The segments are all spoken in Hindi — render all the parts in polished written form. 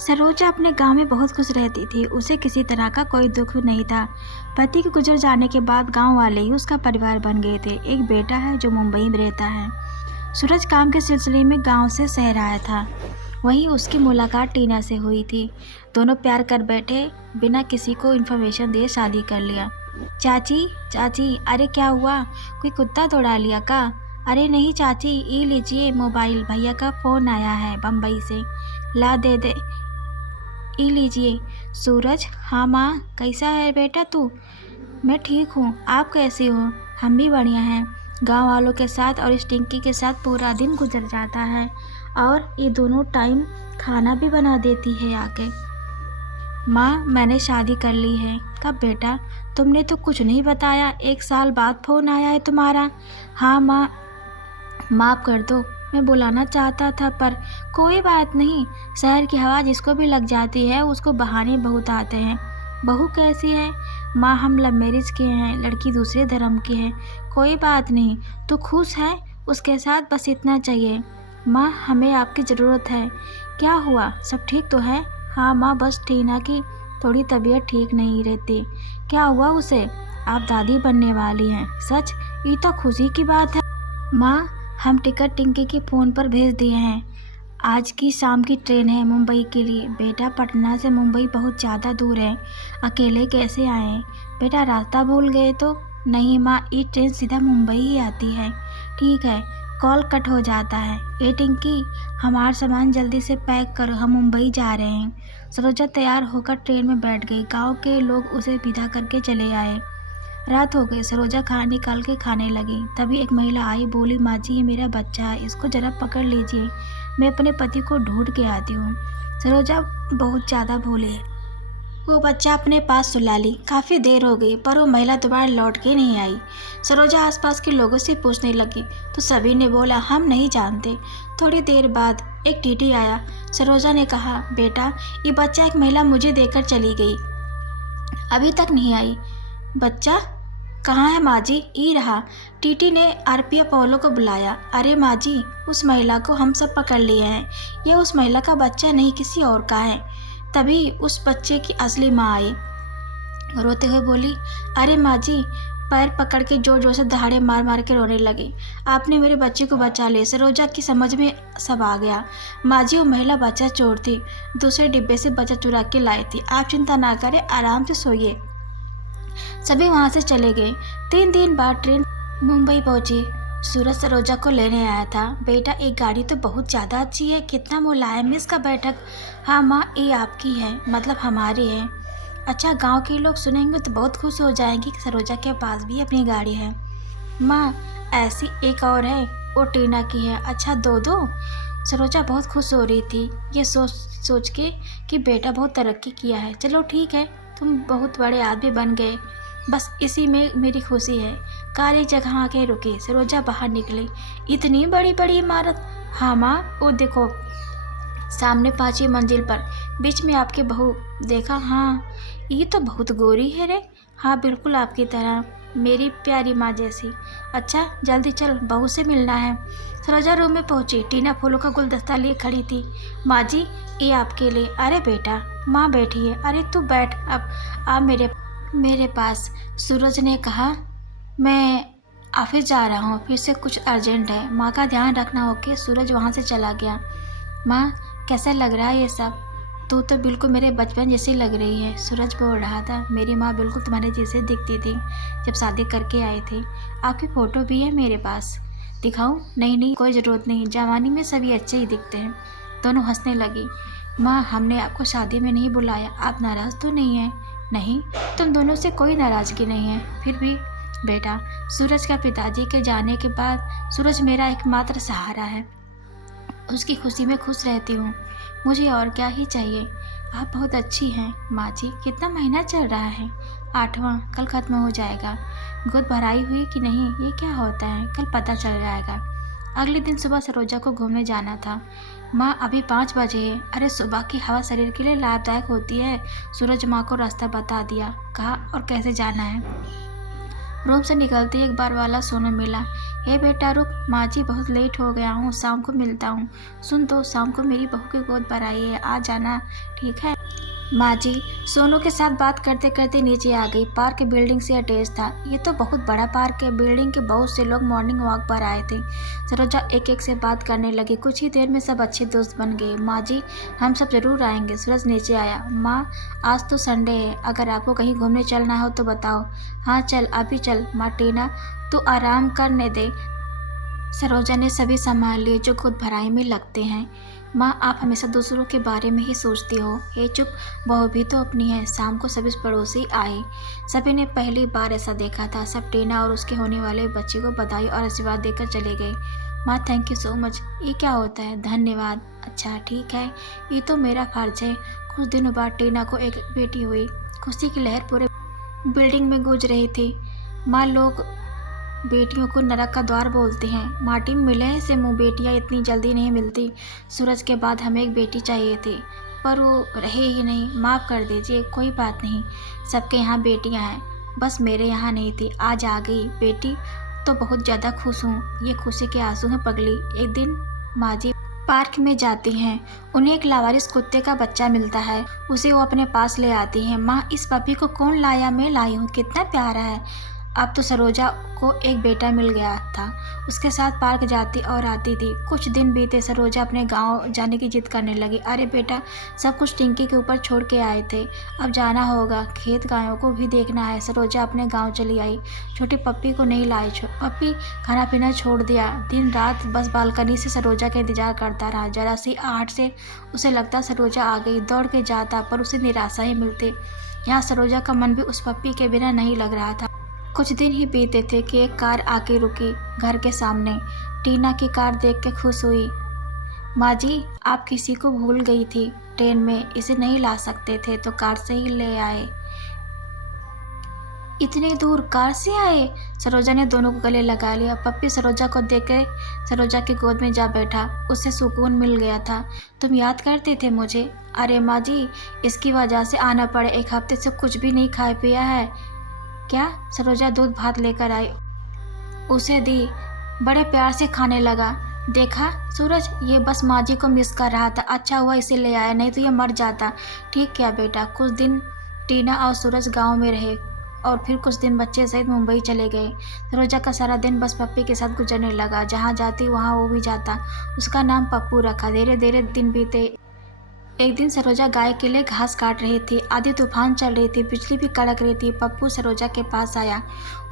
सरोजा अपने गांव में बहुत खुश रहती थी। उसे किसी तरह का कोई दुख नहीं था। पति के गुजर जाने के बाद गांव वाले ही उसका परिवार बन गए थे। एक बेटा है जो मुंबई में रहता है। सूरज काम के सिलसिले में गांव से शहर आया था। वहीं उसकी मुलाकात टीना से हुई थी। दोनों प्यार कर बैठे, बिना किसी को इन्फॉर्मेशन दिए शादी कर लिया। चाची चाची, अरे क्या हुआ, कोई कुत्ता दौड़ा लिया का? अरे नहीं चाची, ये लीजिए मोबाइल, भैया का फ़ोन आया है बम्बई से, ला दे दे, ये लीजिए। सूरज, हाँ माँ, कैसा है बेटा तू? मैं ठीक हूँ, आप कैसे हो? हम भी बढ़िया हैं। गांव वालों के साथ और इस टिंकी के साथ पूरा दिन गुजर जाता है, और ये दोनों टाइम खाना भी बना देती है आके। माँ, मैंने शादी कर ली है। कब बेटा? तुमने तो कुछ नहीं बताया, 1 साल बाद फ़ोन आया है तुम्हारा। हाँ माँ, माफ़ कर दो, मैं बुलाना चाहता था पर कोई बात नहीं। शहर की हवा जिसको भी लग जाती है उसको बहाने बहुत आते हैं। बहू कैसी है? माँ, हम लव मैरिज के हैं, लड़की दूसरे धर्म की है। कोई बात नहीं, तू खुश है उसके साथ, बस इतना चाहिए। माँ, हमें आपकी ज़रूरत है। क्या हुआ, सब ठीक तो है? हाँ माँ, बस टीना की थोड़ी तबीयत ठीक नहीं रहती। क्या हुआ उसे? आप दादी बनने वाली हैं। सच? ये तो खुशी की बात है। माँ, हम टिकट टिंकी के फ़ोन पर भेज दिए हैं। आज की शाम की ट्रेन है मुंबई के लिए। बेटा, पटना से मुंबई बहुत ज़्यादा दूर है, अकेले कैसे आएँ? बेटा, रास्ता भूल गए तो? नहीं माँ, ये ट्रेन सीधा मुंबई ही आती है। ठीक है। कॉल कट हो जाता है। ए टिंकी, हमारा सामान जल्दी से पैक करो, हम मुंबई जा रहे हैं। सरोजा तैयार होकर ट्रेन में बैठ गई। गाँव के लोग उसे विदा करके चले आए। रात हो गई। सरोजा खाना निकाल के खाने लगी। तभी एक महिला आई, बोली, माँ जी, ये मेरा बच्चा है, इसको जरा पकड़ लीजिए, मैं अपने पति को ढूंढ के आती हूँ। सरोजा बहुत ज़्यादा भोले। वो बच्चा अपने पास सुला ली। काफ़ी देर हो गई पर वो महिला दोबारा लौट के नहीं आई। सरोजा आसपास के लोगों से पूछने लगी तो सभी ने बोला, हम नहीं जानते। थोड़ी देर बाद एक टीटी आया। सरोजा ने कहा, बेटा, ये बच्चा एक महिला मुझे देकर चली गई, अभी तक नहीं आई। बच्चा कहाँ है माँ जी? ई रहा। टीटी ने आरपीएफ वालों को बुलाया। अरे माँ जी, उस महिला को हम सब पकड़ लिए हैं। यह उस महिला का बच्चा नहीं, किसी और का है। तभी उस बच्चे की असली माँ आई, रोते हुए बोली, अरे माँ जी, पैर पकड़ के जोर जोर से दहाड़े मार मार के रोने लगी। आपने मेरे बच्चे को बचा लिया। सरोजा की समझ में सब आ गया। माँ जी, वो महिला बच्चा चोर थी, दूसरे डिब्बे से बच्चा चुरा के लाई थी। आप चिंता ना करें, आराम से सोइए। सभी वहाँ से चले गए। 3 दिन बाद ट्रेन मुंबई पहुँची। सूरज सरोजा को लेने आया था। बेटा, एक गाड़ी तो बहुत ज़्यादा अच्छी है, कितना मुलायम है इसका बैठक। हाँ माँ, ये आपकी है, मतलब हमारी है। अच्छा, गांव के लोग सुनेंगे तो बहुत खुश हो जाएंगे कि सरोजा के पास भी अपनी गाड़ी है। माँ, ऐसी एक और है, वो टीना की है। अच्छा, 2-2? सरोजा बहुत खुश हो रही थी ये सोच सोच के कि बेटा बहुत तरक्की किया है। चलो ठीक है, तुम बहुत बड़े आदमी बन गए, बस इसी में मेरी खुशी है। कार एक जगह आके रुकी। सरोजा बाहर निकली। इतनी बड़ी बड़ी इमारत? हाँ माँ, वो देखो सामने 5वीं मंजिल पर, बीच में आपकी बहू। देखा? हाँ, ये तो बहुत गोरी है रे। हाँ, बिल्कुल आपकी तरह, मेरी प्यारी माँ जैसी। अच्छा, जल्दी चल, बहू से मिलना है। सरोजा रूम में पहुंची। टीना फूलों का गुलदस्ता लिए खड़ी थी। माँ जी, ये आपके लिए। अरे बेटा, माँ बैठी है। अरे तू बैठ, अब आ मेरे पास। सूरज ने कहा, मैं ऑफिस जा रहा हूँ, फिर से कुछ अर्जेंट है, माँ का ध्यान रखना। ओके। सूरज वहाँ से चला गया। माँ, कैसा लग रहा है ये सब? तू तो बिल्कुल मेरे बचपन जैसी लग रही है। सूरज बोल रहा था, मेरी माँ बिल्कुल तुम्हारे जैसे दिखती थी जब शादी करके आए थे। आपकी फ़ोटो भी है मेरे पास, दिखाऊं? नहीं नहीं, कोई ज़रूरत नहीं, जवानी में सभी अच्छे ही दिखते हैं। दोनों हंसने लगी। माँ, हमने आपको शादी में नहीं बुलाया, आप नाराज़ तो नहीं हैं? नहीं, तुम दोनों से कोई नाराज़गी नहीं है। फिर भी बेटा, सूरज का पिताजी के जाने के बाद सूरज मेरा एकमात्र सहारा है, उसकी खुशी में खुश रहती हूँ, मुझे और क्या ही चाहिए। आप बहुत अच्छी हैं माँ जी। कितना महीना चल रहा है? 8वां, कल ख़त्म हो जाएगा। गोद भराई हुई कि नहीं, ये क्या होता है, कल पता चल जाएगा। अगले दिन सुबह सरोजा को घूमने जाना था। माँ, अभी 5 बजे है। अरे, सुबह की हवा शरीर के लिए लाभदायक होती है। सूरज माँ को रास्ता बता दिया, कहा और कैसे जाना है। रूम से निकलते ही एक बार वाला सोनू मिला। हे बेटा रुक, माँ जी बहुत लेट हो गया हूँ, शाम को मिलता हूँ। सुन तो, शाम को मेरी बहू की गोद भराई है, आ जाना, ठीक है। माँ जी सोनू के साथ बात करते करते नीचे आ गई। पार्क बिल्डिंग से अटैच था। ये तो बहुत बड़ा पार्क है। बिल्डिंग के बहुत से लोग मॉर्निंग वॉक पर आए थे। सरोजा एक एक से बात करने लगी। कुछ ही देर में सब अच्छे दोस्त बन गए। माँ जी हम सब जरूर आएंगे। सूरज नीचे आया। माँ आज तो संडे है, अगर आपको कहीं घूमने चलना हो तो बताओ। हाँ चल, अभी चल। माँ टीना तू आराम करने दे। सरोजा ने सभी संभाल लिए जो खुद भराई में लगते हैं। माँ आप हमेशा दूसरों के बारे में ही सोचती हो। हे चुप, बहू भी तो अपनी है। शाम को सभी पड़ोसी आए। सभी ने पहली बार ऐसा देखा था। सब टीना और उसके होने वाले बच्चे को बधाई और आशीर्वाद देकर चले गए। माँ थैंक यू सो मच। ये क्या होता है? धन्यवाद। अच्छा ठीक है, ये तो मेरा फर्ज है। कुछ दिनों बाद टीना को एक बेटी हुई। खुशी की लहर पूरे बिल्डिंग में गूंज रही थी। माँ लोग बेटियों को नरक का द्वार बोलते हैं। मार्टिन मिले हैं से मुँह, बेटियाँ इतनी जल्दी नहीं मिलती। सूरज के बाद हमें एक बेटी चाहिए थी, पर वो रहे ही नहीं। माफ़ कर दीजिए, कोई बात नहीं। सबके यहाँ बेटियाँ हैं, बस मेरे यहाँ नहीं थी। आज आ गई बेटी तो बहुत ज़्यादा खुश हूँ। ये खुशी के आंसू हैं पगली। एक दिन माँ जी पार्क में जाती हैं। उन्हें एक लावारिस कुत्ते का बच्चा मिलता है। उसे वो अपने पास ले आती हैं। माँ इस पपी को कौन लाया? मैं लाई हूँ, कितना प्यारा है। अब तो सरोजा को एक बेटा मिल गया था। उसके साथ पार्क जाती और आती थी। कुछ दिन बीते। सरोजा अपने गांव जाने की जिद करने लगी। अरे बेटा, सब कुछ टिंकी के ऊपर छोड़ के आए थे, अब जाना होगा। खेत गायों को भी देखना है। सरोजा अपने गांव चली आई। छोटी पप्पी को नहीं लाई। पप्पी खाना पीना छोड़ दिया। दिन रात बस बालकनी से सरोजा का इंतजार करता रहा। जरा सी आहट से उसे लगता सरोजा आ गई। दौड़ के जाता, पर उसे निराशा ही मिलती। यहाँ सरोजा का मन भी उस पप्पी के बिना नहीं लग रहा था। कुछ दिन ही बीते थे कि एक कार आके रुकी घर के सामने। टीना की कार देख के खुश हुई। माँ जी आप किसी को भूल गई थी। ट्रेन में इसे नहीं ला सकते थे तो कार से ही ले आए। इतने दूर कार से आए? सरोजा ने दोनों को गले लगा लिया। पप्पी सरोजा को देख के सरोजा की गोद में जा बैठा। उससे सुकून मिल गया था। तुम याद करते थे मुझे? अरे माँ जी इसकी वजह से आना पड़े। एक हफ्ते से कुछ भी नहीं खाया पिया है। क्या? सरोजा दूध भात लेकर आई, उसे दी। बड़े प्यार से खाने लगा। देखा सूरज, ये बस माँ जी को मिस कर रहा था। अच्छा हुआ इसे ले आया, नहीं तो ये मर जाता। ठीक क्या बेटा? कुछ दिन टीना और सूरज गांव में रहे और फिर कुछ दिन बच्चे सहित मुंबई चले गए। सरोजा का सारा दिन बस पप्पी के साथ गुजरने लगा। जहाँ जाती वहाँ वो भी जाता। उसका नाम पप्पू रखा। धीरे धीरे दिन बीते। एक दिन सरोजा गाय के लिए घास काट रही थी। आधी तूफान चल रही थी, बिजली भी कड़क रही थी। पप्पू सरोजा के पास आया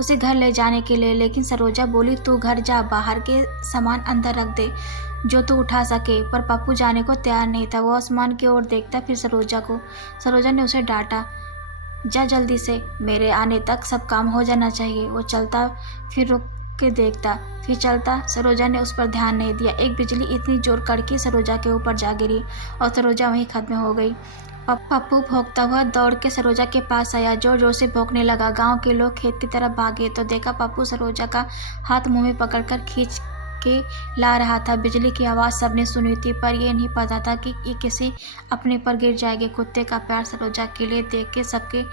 उसे घर ले जाने के लिए, लेकिन सरोजा बोली तू घर जा, बाहर के सामान अंदर रख दे जो तू उठा सके। पर पप्पू जाने को तैयार नहीं था। वो आसमान की ओर देखता, फिर सरोजा को। सरोजा ने उसे डांटा, जा जल्दी से, मेरे आने तक सब काम हो जाना चाहिए। वो चलता, फिर रुक के देखता, फिर चलता। सरोजा ने उस पर ध्यान नहीं दिया। एक बिजली इतनी जोर कड़की सरोजा के ऊपर जा गिरी और सरोजा वहीं खत्म हो गई। पप्पू भौंकता हुआ दौड़ के सरोजा के पास आया। जोर जोर से भौंकने लगा। गांव के लोग खेत की तरफ भागे तो देखा पप्पू सरोजा का हाथ मुंह में पकड़कर खींच के ला रहा था। बिजली की आवाज़ सबने सुनी थी, पर यह नहीं पता था कि ये किसी अपने पर गिर जाएगी। कुत्ते का प्यार सरोजा के लिए देख के सबके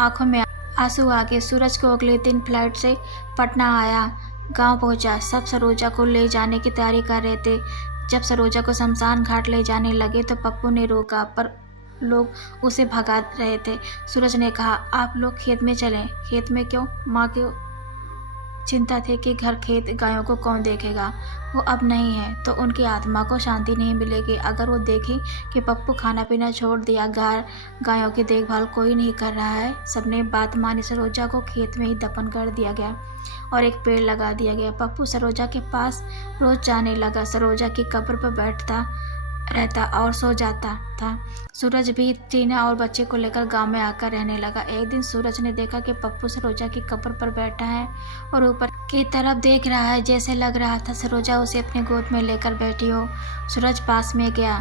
आंखों में आंसू आ गए। सूरज को अगले दिन फ्लाइट से पटना आया। गांव पहुंचा। सब सरोजा को ले जाने की तैयारी कर रहे थे। जब सरोजा को शमशान घाट ले जाने लगे तो पप्पू ने रोका, पर लोग उसे भगा रहे थे। सूरज ने कहा, आप लोग खेत में चलें। खेत में क्यों? माँ की चिंता थी कि घर खेत गायों को कौन देखेगा। वो अब नहीं है तो उनकी आत्मा को शांति नहीं मिलेगी। अगर वो देखी कि पप्पू खाना पीना छोड़ दिया, गायों की देखभाल कोई नहीं कर रहा है। सबने बात मानी। सरोजा को खेत में ही दफन कर दिया गया और एक पेड़ लगा दिया गया। पप्पू सरोजा के पास रोज जाने लगा। सरोजा की कब्र पर बैठता रहता और सो जाता था। सूरज भी टीना और बच्चे को लेकर गांव में आकर रहने लगा। एक दिन सूरज ने देखा कि पप्पू सरोजा की कब्र पर बैठा है और ऊपर की तरफ देख रहा है। जैसे लग रहा था सरोजा उसे अपने गोद में लेकर बैठी हो। सूरज पास में गया।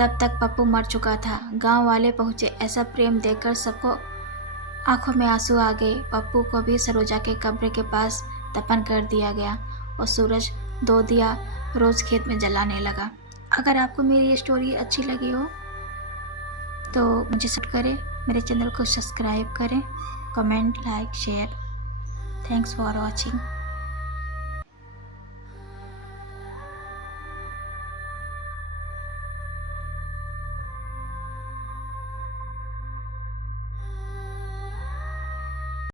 तब तक पप्पू मर चुका था। गांव वाले पहुंचे। ऐसा प्रेम देखकर सबको आंखों में आंसू आ गए। पप्पू को भी सरोजा के कब्र के पास दफन कर दिया गया और सूरज 2 दिया रोज खेत में जलाने लगा। अगर आपको मेरी ये स्टोरी अच्छी लगी हो तो मुझे सपोर्ट करें, मेरे चैनल को सब्सक्राइब करें, comment, like, share. Thanks for watching.